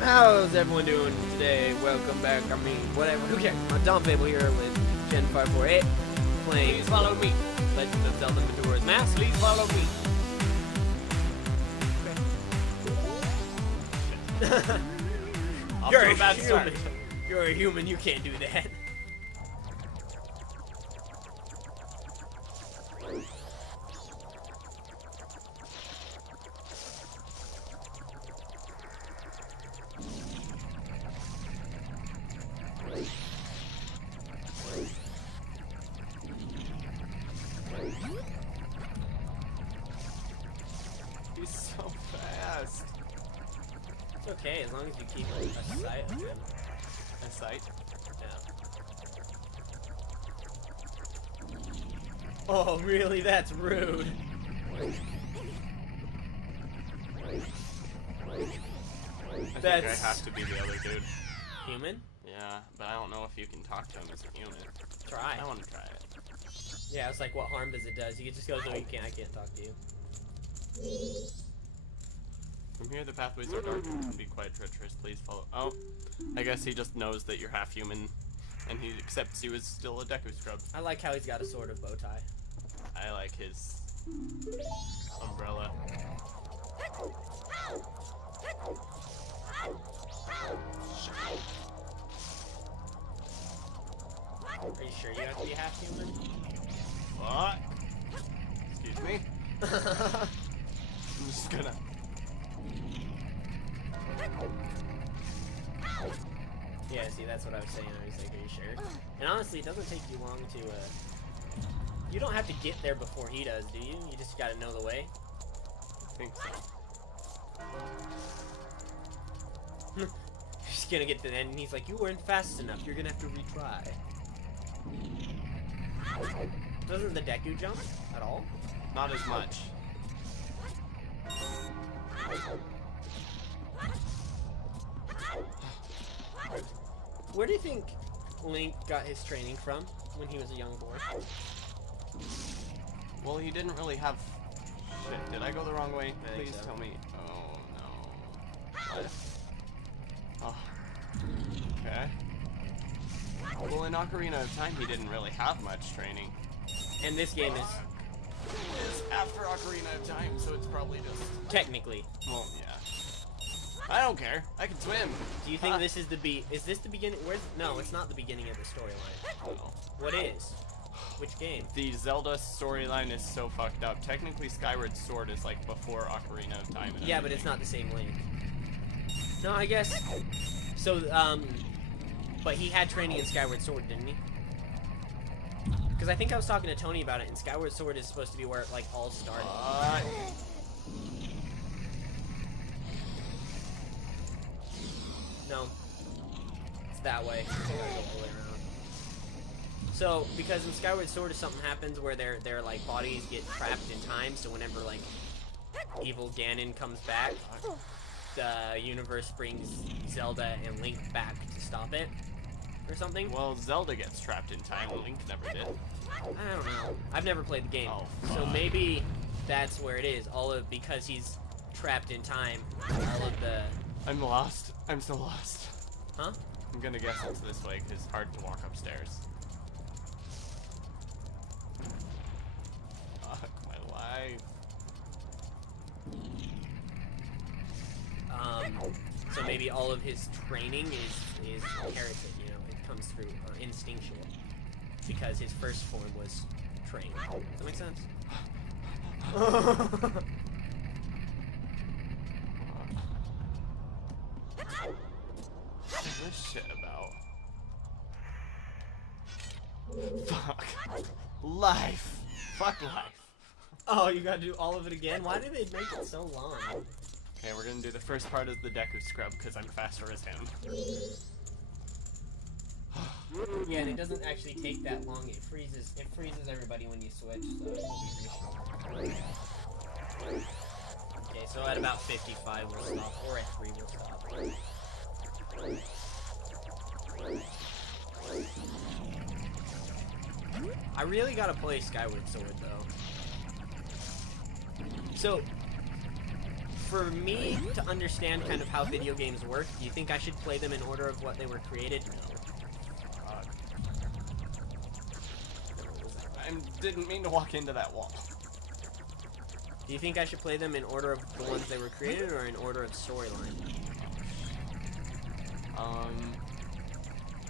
How's everyone doing today? Welcome back. I mean, whatever. Okay, I'm Dawnfable here with Gen 548 playing. Please follow me. Legend of Zelda Majoras Mask. Please follow me. You're to a a bad human. start. You're a human. You can't do that. He's so fast. It's okay as long as you keep a sight of him. A sight? Yeah. Oh, really? That's rude. I think I have to be the other dude. Human? Yeah, but I don't know if you can talk to him as a human. Try. I want to try it. Yeah, it's like, what harm does it do? You can just go, no, you can't. I can't talk to you. From here, the pathways are dark and can be quite treacherous. Please follow. Oh, I guess he just knows that you're half human, and he accepts you as still a Deku Scrub. I like how he's got a sort of bow tie. I like his umbrella. Are you sure you have to be half human? What? Excuse me? I'm just gonna... Yeah, see, that's what I was saying. I was like, are you sure? And honestly, it doesn't take you long to, you don't have to get there before he does, do you? You just gotta know the way. I think so. You're just gonna get to the end, and he's like, you weren't fast enough. You're gonna have to retry. Doesn't the Deku jump at all? Not as much. Where do you think Link got his training from when he was a young boy? Well, he didn't really have... Shit, did I go the wrong way? I think Please so. tell me. Oh, no. What? Oh. Okay. Well, in Ocarina of Time, he didn't really have much training. And this game is It's after Ocarina of Time, so it's probably just... technically. Well, yeah. I don't care. I can swim. Do you think this is is this the beginning? No, it's not the beginning of the storyline. No. What is? Which game? The Zelda storyline is so fucked up. Technically, Skyward Sword is like before Ocarina of Time. And Yeah, but it's not the same Link. No, I guess. So, but he had training in Skyward Sword, didn't he? Because I think I was talking to Tony about it, and Skyward Sword is supposed to be where it like all started. No, it's that way. So I gotta go all the way around. So, because in Skyward Sword, something happens where their like bodies get trapped in time. So whenever like evil Ganon comes back, the universe brings Zelda and Link back to stop it, or something. Well, Zelda gets trapped in time. Link never did. I don't know. I've never played the game, Oh, so fuck. maybe that's where it is. Because he's trapped in time. All of the I'm lost. I'm so lost. huh? I'm gonna guess it's this way because it's hard to walk upstairs. Fuck my life. So maybe all of his training is inherited. You know, it comes through instinctual. Because his first form was trained. Does that make sense? What's this shit about? Fuck. Life. Fuck life. Oh, you gotta do all of it again? Why did they make it so long? Okay, we're gonna do the first part as the Deku Scrub because I'm faster as him. Yeah, and it doesn't actually take that long. It freezes everybody when you switch, so it'll be pretty short. Okay, so at about 55 we'll stop, or at 3 we'll stop. I really gotta play Skyward Sword, though. So, for me to understand kind of how video games work, do you think I should play them in order of what they were created? I didn't mean to walk into that wall. Do you think I should play them in order of the ones they were created or in order of storyline?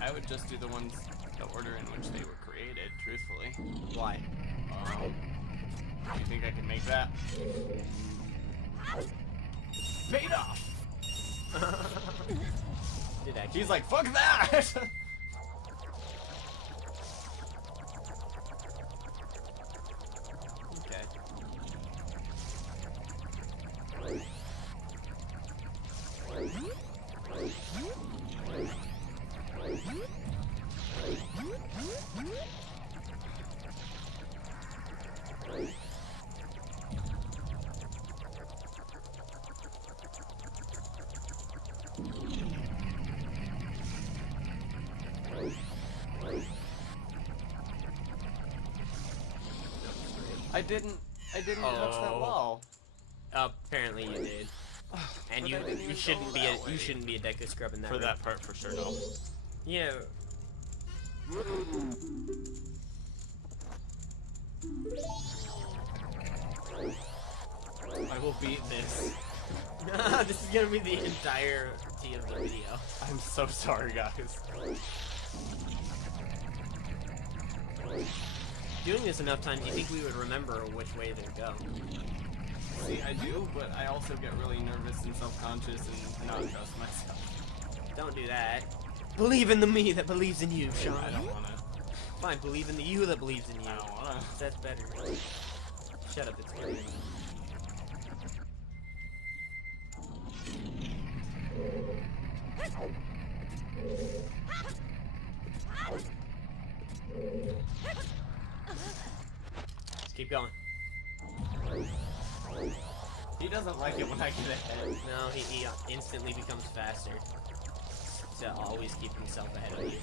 I would just do the ones, the order in which they were created, truthfully. Why? Do you think I can make that? Paid off! Did actually. He's like, fuck that! Okay. I didn't touch that wall. Apparently you did. And you shouldn't be you shouldn't be a Deku Scrub in that. For room. that part, for sure, no. Yeah. I will beat this. This is gonna be the entirety of the video. I'm so sorry, guys. Doing this enough times, you think we would remember which way to go? See, I do, but I also get really nervous and self-conscious and not trust myself. Don't do that. Believe in the me that believes in you, Sean. I don't wanna. Fine, believe in the you that believes in you. I don't wanna. That's better. Shut up, it's good. Just keep going. He doesn't like it when I get ahead. No, he instantly becomes faster. To always keep himself ahead of you.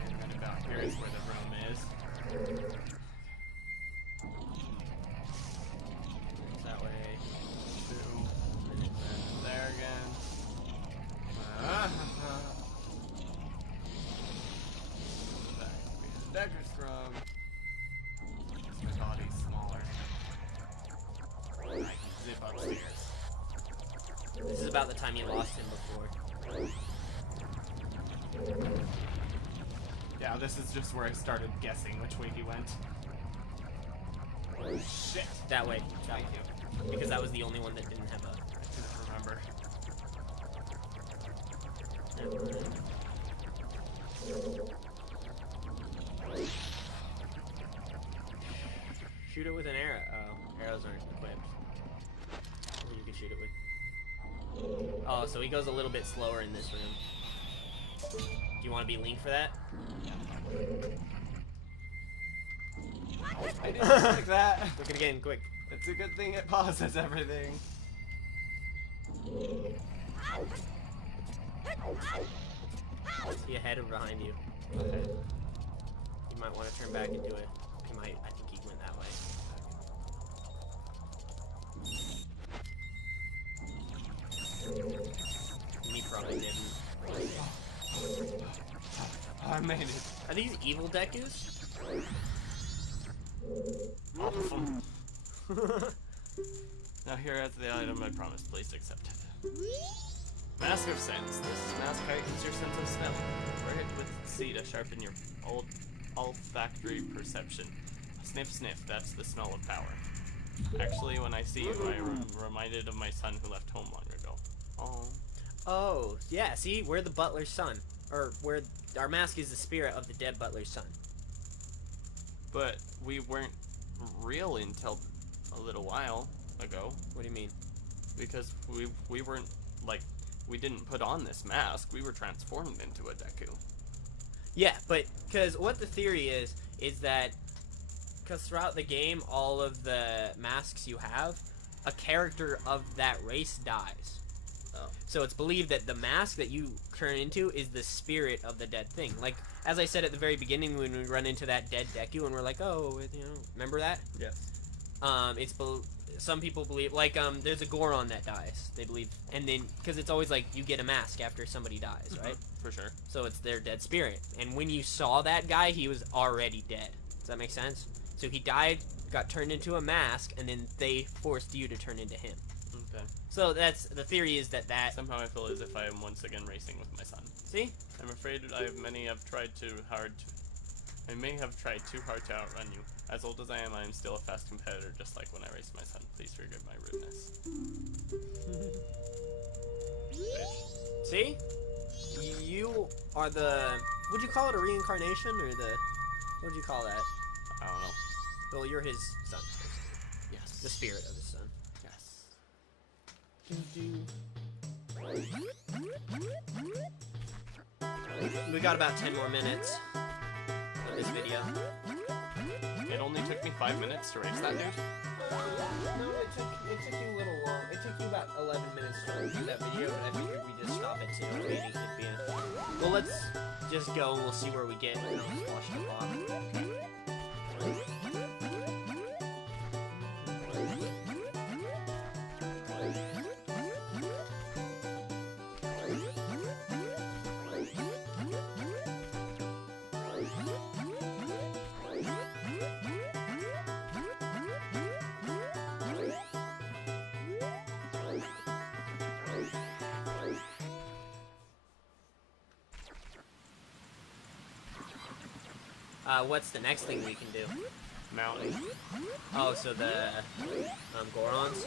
And then about here is where the room is. That way. Two. And there again. Deku Scrub. My body's smaller. I can zip upstairs. This is about the time you lost him before. Yeah, this is just where I started guessing which way he went. Shit. That way. Thank you. Because that was the only one that didn't have a... I couldn't remember. Shoot it with an arrow. Oh, arrows aren't equipped. Or you can shoot it with... Oh, so he goes a little bit slower in this room. Do you want to be Link for that? I didn't like that. Look it again, quick. It's a good thing it pauses everything. Is he ahead or behind you? Okay. You might want to turn back and do it. He might. I think he went that way. He probably didn't. I made it. Are these evil Dekus? Now here is the item I promised. Please accept it. Mask of Sense. This mask heightens your sense of smell. Wear it with C to sharpen your old olfactory perception. Sniff, sniff. That's the smell of power. Actually, when I see you, I'm reminded of my son who left home long ago. Oh. Oh, yeah. See, we're the butler's son, or our mask is the spirit of the dead butler's son. But we weren't real until a little while ago. What do you mean? Because we weren't, like, we didn't put on this mask. We were transformed into a Deku. Yeah, but because what the theory is that Because throughout the game, all of the masks you have, a character of that race dies. Oh. So it's believed that the mask that you turn into is the spirit of the dead thing. Like, as I said at the very beginning when we run into that dead Deku and we're like, oh, you know, remember that? Yes. Some people believe, like, there's a Goron that dies, they believe, and then, because it's always like, you get a mask after somebody dies, right? For sure. So it's their dead spirit. And when you saw that guy, he was already dead. Does that make sense? So he died, got turned into a mask, and then they forced you to turn into him. Okay. So that's, the theory is that Somehow I feel as if I am once again racing with my son. see? I'm afraid I may have tried too hard to outrun you. As old as I am still a fast competitor, just like when I raced my son. Please forgive my rudeness. Bitch. See? You are the, would you call it a reincarnation, or the, what would you call that? I don't know. Well, you're his son, basically. Yes. The spirit of his son. Yes. We got about 10 more minutes of this video. It only took me 5 minutes to race that dude. No, it took you a little long. It took you about 11 minutes to do that video, but I figured we just stop it too. Maybe it could be a... Well, let's just go and we'll see where we get. And I'll just wash the clock. What's the next thing we can do? Mountain. Oh, so the Gorons?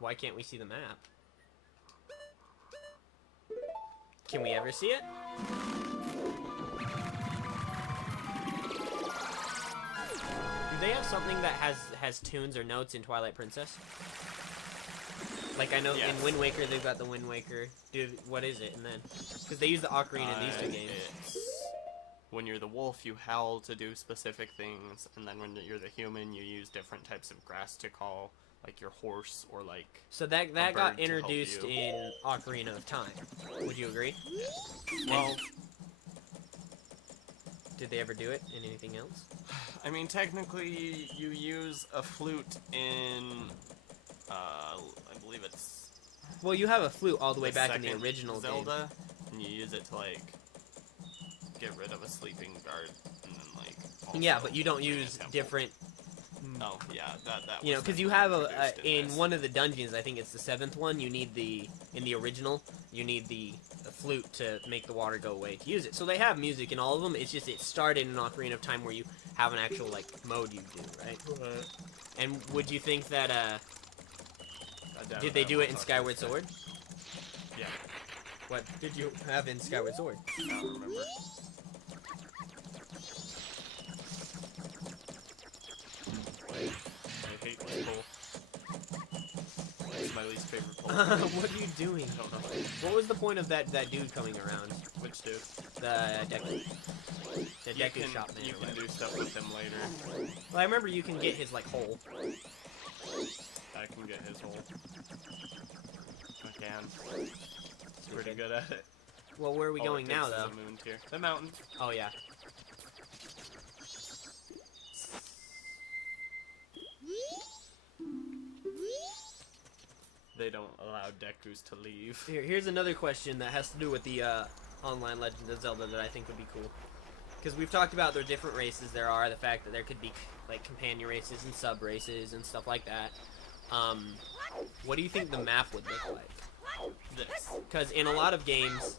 Why can't we see the map? Can we ever see it? Do they have something that has tunes or notes in Twilight Princess? Like, I know Yes. in Wind Waker they've got the Wind Waker. Dude, what is it? And then, because they use the ocarina in these two games. It's when you're the wolf, you howl to do specific things, and then when you're the human, you use different types of grass to call, like your horse or like. So that bird got to help introduced you. in Ocarina of Time. Would you agree? Well, Did they ever do it in anything else? I mean, technically, you use a flute in, I believe it's. Well, you have a flute all the way back in the second original game. Zelda, and you use it to like get rid of a sleeping guard, and then like. Yeah, also but you don't clean a use temple. different. Oh yeah, that. You know, was because you definitely have introduced in this. one of the dungeons, I think it's the 7th one. You need in the original, you need the flute to make the water go away to use it. So they have music in all of them. It's just it started in Ocarina of Time where you have an actual like mode you do, right? And would you think that did they do it in Skyward Sword? Yeah. What did you have in Skyward Sword? I don't remember. I hate this pull. It's my least favorite pull. What are you doing? I don't know. What was the point of that dude coming around? Which dude? The Deku. The You Deku can, shop man. you or can whatever. do stuff with him later. Well, I remember you can get his like hole. I can get his hole. I can. He's pretty good at it. Well, where are we All it going takes now, is though? a moon tier. The mountain. Oh yeah. They don't allow Dekus to leave. Here's another question that has to do with the online Legend of Zelda that I think would be cool. Because we've talked about the different races there are, the fact that there could be like companion races and sub races and stuff like that. What do you think the map would look like? This. Because in a lot of games,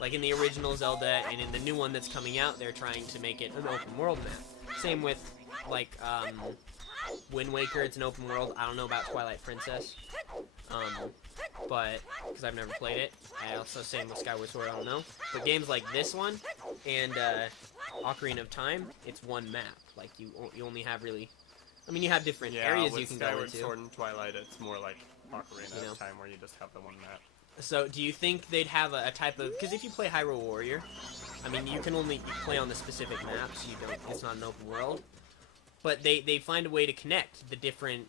like in the original Zelda and in the new one that's coming out, they're trying to make it an open world map. Same with like Wind Waker, it's an open world. I don't know about Twilight Princess. But because I've never played it, I also same with Skyward Sword, I don't know. But games like this one and Ocarina of Time, it's one map. Like you only have really, I mean, you have different areas you can go into. Skyward Sword and Twilight, it's more like Ocarina of Time, where you just have the one map. So, do you think they'd have a type of? Because if you play Hyrule Warrior, I mean, you can only play on the specific maps. You don't. It's not an open world. But they find a way to connect the different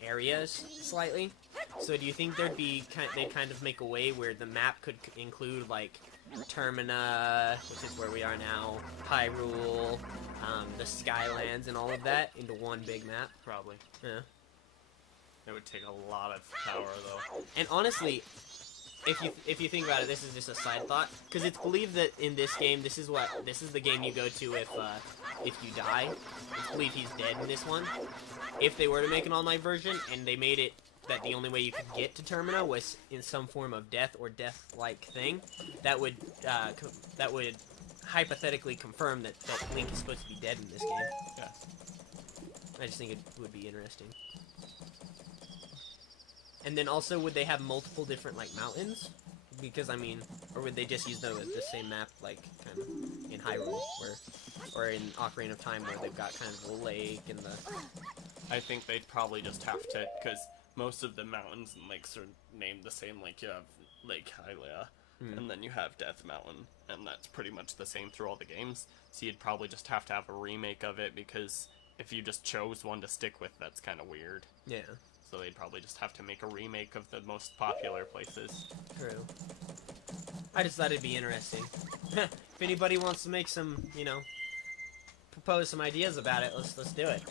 areas slightly. So, do you think they'd kind of make a way where the map could include like Termina, which is where we are now, Hyrule, the Skylands, and all of that into one big map? Probably. Yeah. It would take a lot of power, though. And honestly, if you think about it, this is just a side thought, because it's believed that in this game, this is the game you go to if you die. It's believed he's dead in this one. If they were to make an online version and they made it that the only way you could get to Termina was in some form of death or death-like thing, that would hypothetically confirm that Link is supposed to be dead in this game. Yeah. I just think it would be interesting. And then also, would they have multiple different, like, mountains? Because, I mean, or would they just use the same map, like, kind of in Hyrule, or in Ocarina of Time, where they've got kind of the lake and the... I think they'd probably just have to, because most of the mountains and lakes are named the same. Like, you have Lake Hylia, and then you have Death Mountain, and that's pretty much the same through all the games. So you'd probably just have to have a remake of it, because if you just chose one to stick with, that's kind of weird. Yeah. So they'd probably just have to make a remake of the most popular places. True. I just thought it'd be interesting. If anybody wants to make some, you know, propose some ideas about it, let's do it.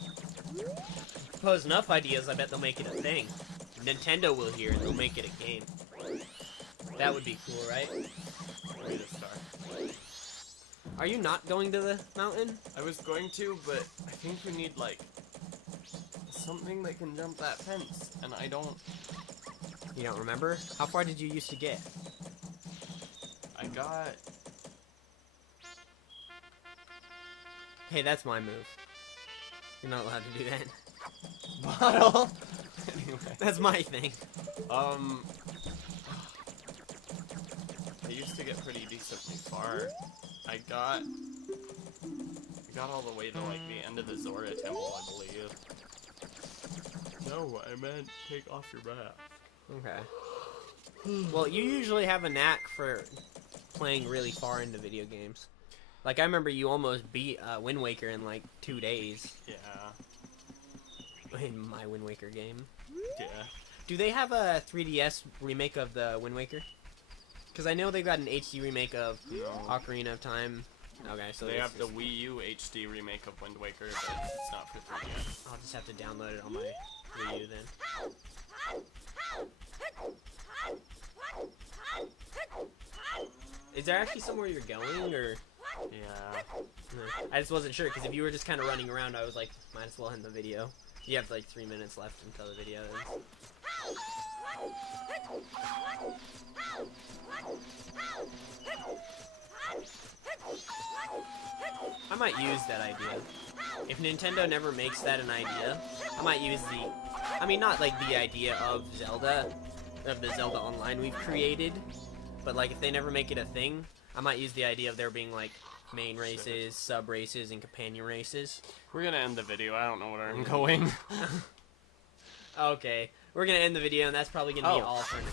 Propose enough ideas, I bet they'll make it a thing. Nintendo will hear and they'll make it a game. That would be cool, right? Ready to start. Are you not going to the mountain? I was going to, but I think we need, like, something that can jump that fence, and I don't... You don't remember? How far did you used to get? I got... Hey, that's my move. You're not allowed to do that. Bottle! Anyway. That's my thing. I used to get pretty decently far. I got all the way to, like, the end of the Zora Temple, I believe. No, I meant take off your mask. Okay. Well, you usually have a knack for playing really far into video games. Like, I remember you almost beat Wind Waker in, like, 2 days. Yeah. In my Wind Waker game. Yeah. Do they have a 3DS remake of the Wind Waker? Because I know they got an HD remake of Ocarina of Time. Okay, so they have the Wii U HD remake of Wind Waker, but it's not for 3DS. I'll just have to download it on my Wii U then. Is there actually somewhere you're going, or? Yeah. I just wasn't sure, because if you were just kind of running around, I was like, might as well end the video. You have like 3 minutes left until the video ends. I might use that idea. If Nintendo never makes that an idea, I might use I mean, not like the idea of Zelda, of the Zelda Online we've created, but like if they never make it a thing, I might use the idea of there being like main races, sub races, and companion races. We're gonna end the video. I don't know where I'm going. Okay, we're gonna end the video, and that's probably gonna be all for now.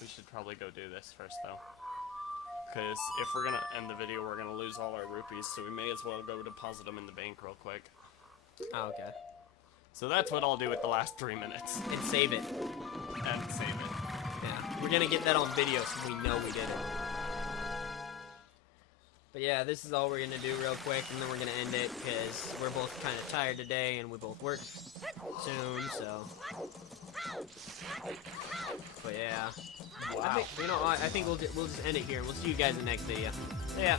We should probably go do this first, though. Because if we're gonna end the video, we're gonna lose all our rupees, so we may as well go deposit them in the bank real quick. Oh, okay. So that's what I'll do with the last 3 minutes. And save it. And save it. Yeah, we're gonna get that on video so we know we did it. But yeah, this is all we're gonna do real quick, and then we're gonna end it, because we're both kind of tired today, and we both work soon, so... But yeah. Wow. I think we'll just end it here, and we'll see you guys in the next video. Yeah.